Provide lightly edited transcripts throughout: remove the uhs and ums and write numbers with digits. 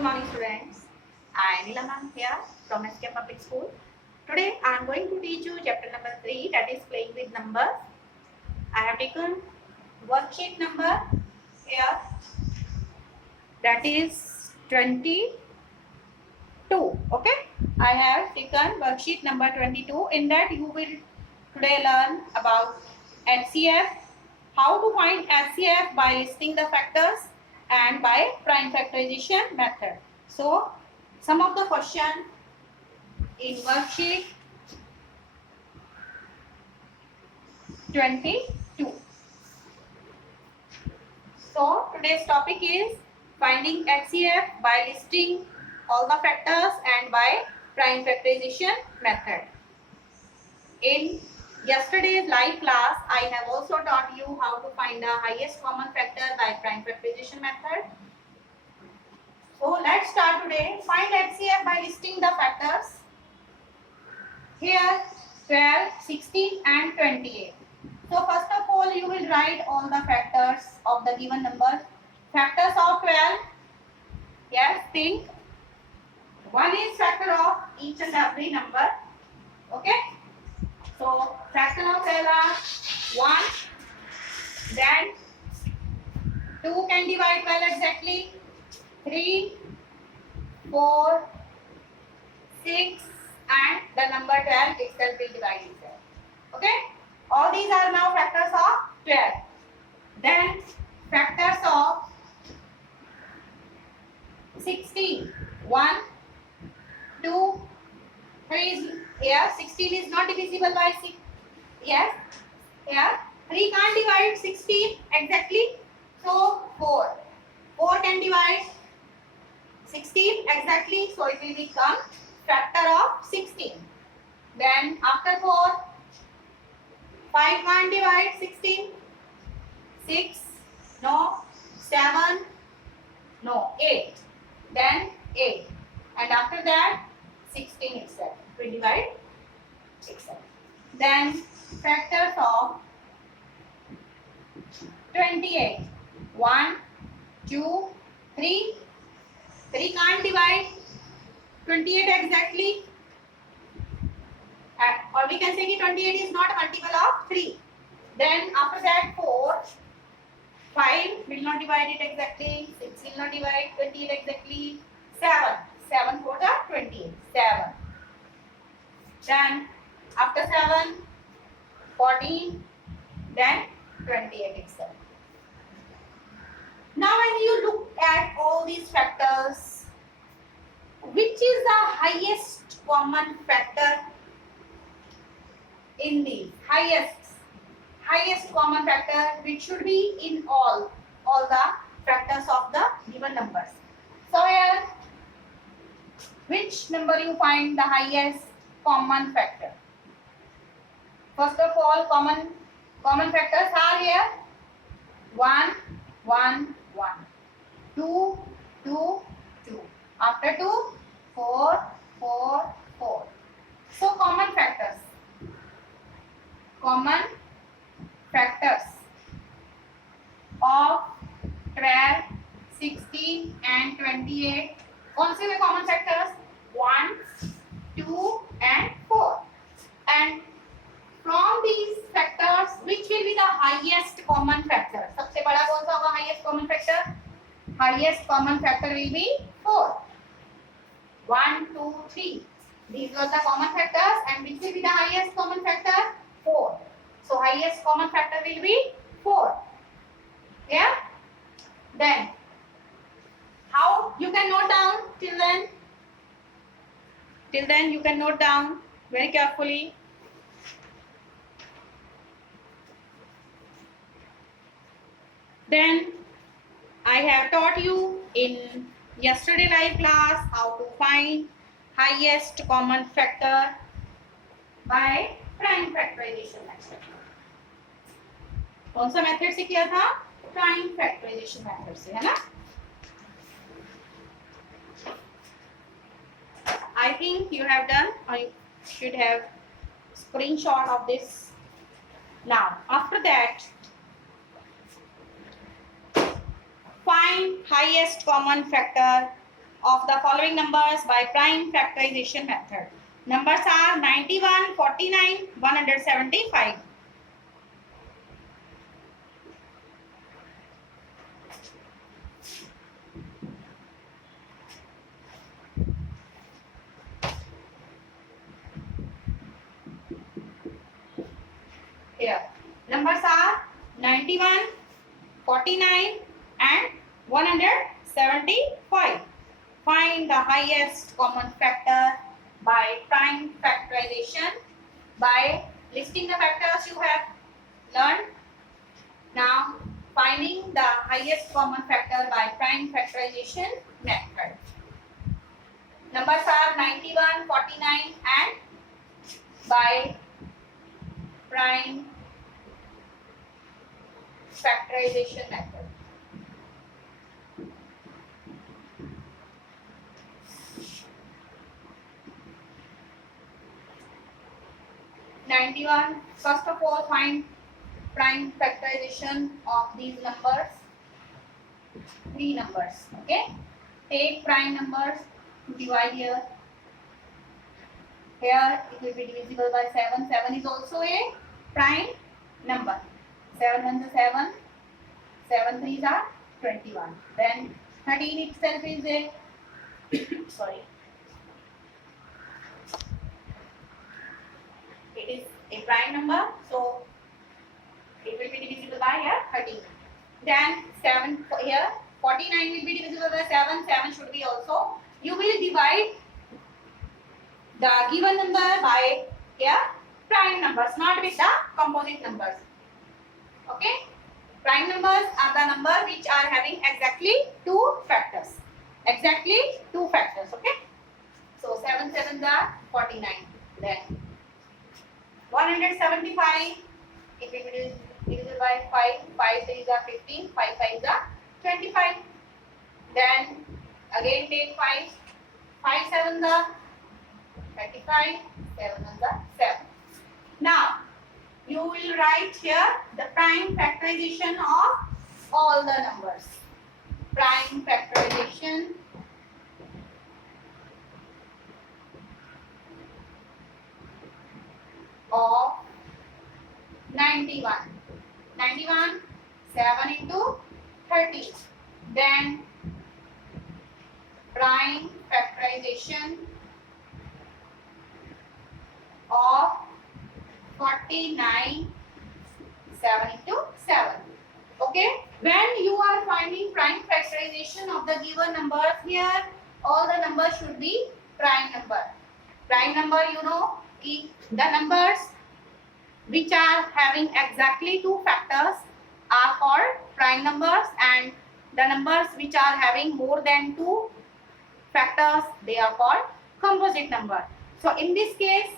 Good morning, students. I am Nilamam here from SK Public School. Today I am going to teach you chapter number 3, that is playing with numbers. I have taken worksheet number here, that is 22. Okay, I have taken worksheet number 22. In that you will today learn about HCF, how to find HCF by listing the factors and by prime factorization method. So some of the question in worksheet 22. So today's topic is finding HCF by listing all the factors and by prime factorization method. In yesterday's live class, I have also taught you how to find the highest common factor by prime factorization method. So let's start today. Find HCF by listing the factors. Here 12, 16 and 28. So first of all, you will write all the factors of the given number. Factors of 12. Yes, think. One is factor of each and every number. Okay. So factor of 12 are 1. Then 2 can divide 12 exactly. 3, 4, 6 and the number 12 itself will divide itself. Okay. All these are now factors of 12. Then factors of 16. 1, 2, 3 is here. 16 is not divisible by 6. Yes. Here 3 can't divide 16 exactly. So 4. 4 can divide 16 exactly. So it will become factor of 16. Then after 4, 5 can't divide 16. 6, no. 7, no. 8. Then 8. And after that, 16 itself will divide itself. Then factors of 28. 1, 2, 3. 3 can't divide 28 exactly. Or we can say that 28 is not a multiple of 3. Then after that 4, 5 will not divide it exactly. 6 will not divide 28 exactly. 7, 7 for the 28. 7. Then after 7, 14. Then 28 itself. Now when you look at all these factors, which is the highest common factor in these? Highest common factor which should be in all the factors of the given numbers. So here, which number you find the highest common factor? First of all, common factors are here 1, 1, 1, 2, 2, 2. After 2, 4, 4, 4. So common factors of 12, 16 and 28. कौन से वे common factors? 1, 2 and 4. And from these factors, which will be the highest common factor? सबसे बड़ा कौन सा होगा highest common factor? Highest common factor will be 4. 1, 2, 3. These are the common factors, and which will be the highest common factor? 4. So highest common factor will be 4. Yeah. Then how you can note down till then? Till then you can note down very carefully. Then I have taught you in yesterday live class how to find highest common factor by prime factorization method. कौन सा method से किया था? Prime factorisation method से, है ना? I think you have done, or you should have screenshot of this. Now after that, find highest common factor of the following numbers by prime factorization method. Numbers are 91, 49, 175. Here, numbers are 91, 49 and 175. Find the highest common factor by prime factorization by listing the factors you have learned. Now, finding the highest common factor by prime factorization method. Numbers are 91, 49 and by prime factorization method. First of all, find prime factorization of these numbers. Three numbers. Okay. Take prime numbers to divide here. Here it will be divisible by 7. 7 is also a prime number. 7 1s are 7. 7 3s are 21. Then 13 itself is a sorry. It is a prime number, so it will be divisible by here 13. Then 7 here 49 will be divisible by 7. 7 should be also. You will divide the given number by here prime numbers, not with the composite numbers. Okay. Prime numbers are the number which are having exactly two factors. Exactly two factors. Okay. So 7 7s are 49. Then 175. It will be divisible by 5. 5 3s are 15. 5 5s are 25. Then again take 5. 5 7s are 35. 7 1s are 7. Now you will write here the prime factorization of all the numbers. Prime factorization of 91. 91, 7 into 30. Then prime factorization of 49, 7 into 7. Okay. When you are finding prime factorization of the given numbers here, all the numbers should be prime number. Prime number, you know, the numbers which are having exactly two factors are called prime numbers, and the numbers which are having more than two factors, they are called composite number. So in this case,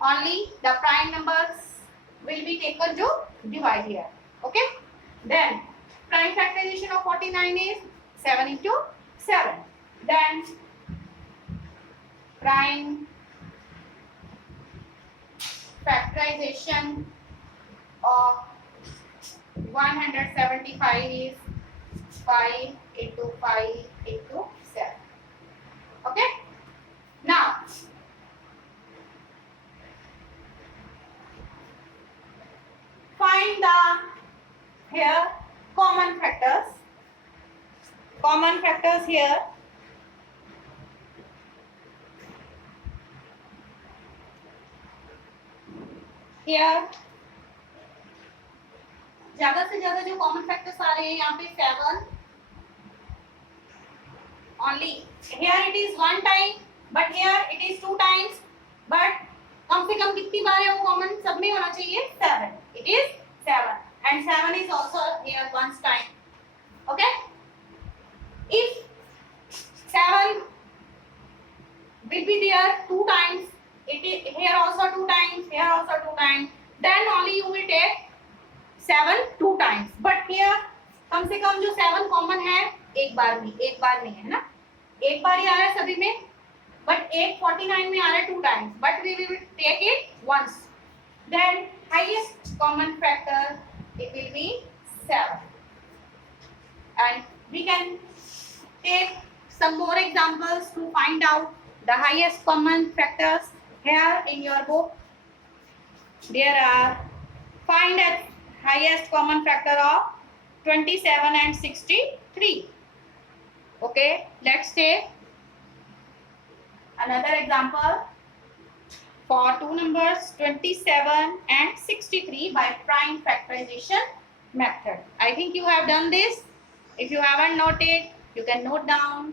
only the prime numbers will be taken to divide here. Okay. Then prime factorization of 49 is 7 into 7. Then prime factorization of 175 is 5 into 5 into 7. Okay. Now find the here common factors. Common factors here. Here ज्यादा से ज्यादा जो common factors आ रहे हैं यहाँ पे 7 only. Here it is one time, but here it is two times. But कम से कम कितनी बार है वो कॉमन सब में होना चाहिए 7. It is 7 and 7 is also here once time. Okay. If 7 will be there two times, it is here also two times, here also two times, then only you will take 7 two times. But here कम से कम जो 7 common है एक बार में है ना, एक बार ही आ रहा है सभी में. But 849 में आ रहा है two times, but we will take it once. Then highest common factor, it will be 7, and we can take some more examples to find out the highest common factors. Here in your book, there are find a highest common factor of 27 and 63. Okay, let's take another example for two numbers 27 and 63 by prime factorization method. I think you have done this. If you haven't noted, you can note down.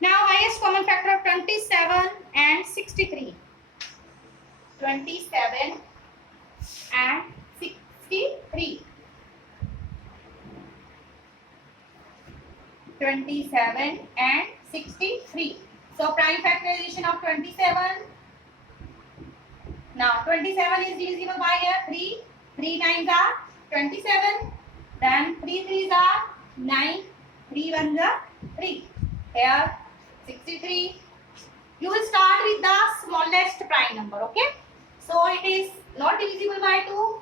Now, highest common factor of 27 and 63. 27 and 63. 27 and 63. So, prime factorization of 27. Now, 27 is divisible by here 3. 3 times are 27. Then 3 3s are 9. 3 1s are 3. Here 63. You will start with the smallest prime number. Okay. So, it is not divisible by 2.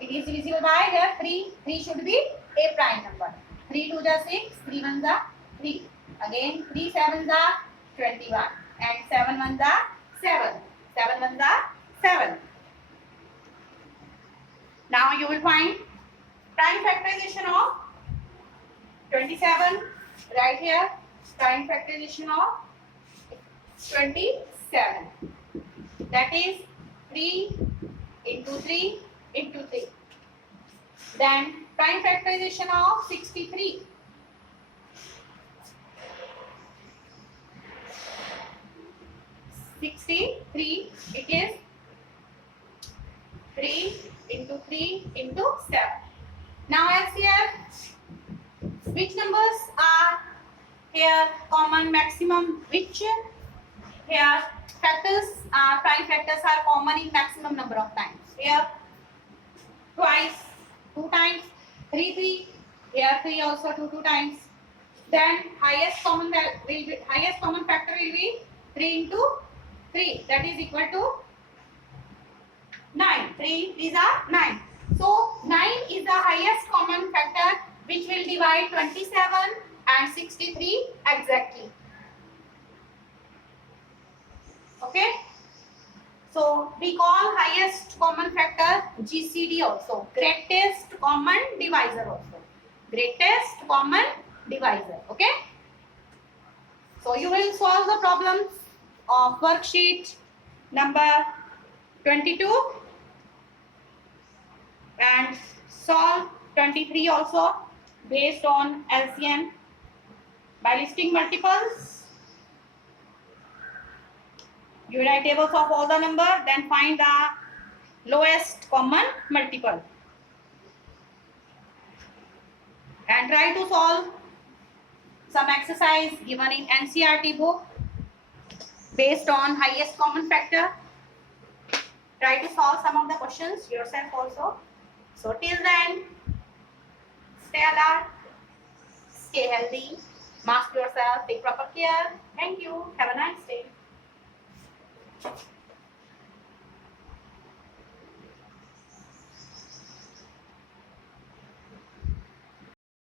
It is divisible by here 3. 3 should be a prime number. 3 2s are 6. 3 1s are 3. Again 3 7s are 21. And 7 1s are 7. 7 1s are 7. Now you will find prime factorization of 27 right here. Prime factorization of 27. That is 3 into 3 into 3. Then prime factorization of 63. 63, it is 3 into 3 into 7. Now as here, which numbers are here common maximum? Which here factors are prime factors are common in maximum number of times? Here twice, 2 times, 3 3. Here 3 also 2 times. Then highest common factor will be 3 into 3. That is equal to 9. 3 these are 9. So 9 is the highest common factor which will divide 27 and 63 exactly. Okay. So we call highest common factor GCD also. Greatest common divisor also. Greatest common divisor. Okay. So you will solve the problems of worksheet number 22 and solve 23 also based on LCM by listing multiples. Unite tables of all the number, then find the lowest common multiple and try to solve some exercise given in NCERT book based on highest common factor. Try to solve some of the questions yourself also. So till then, stay alert, stay healthy, mask yourself, take proper care. Thank you. Have a nice day.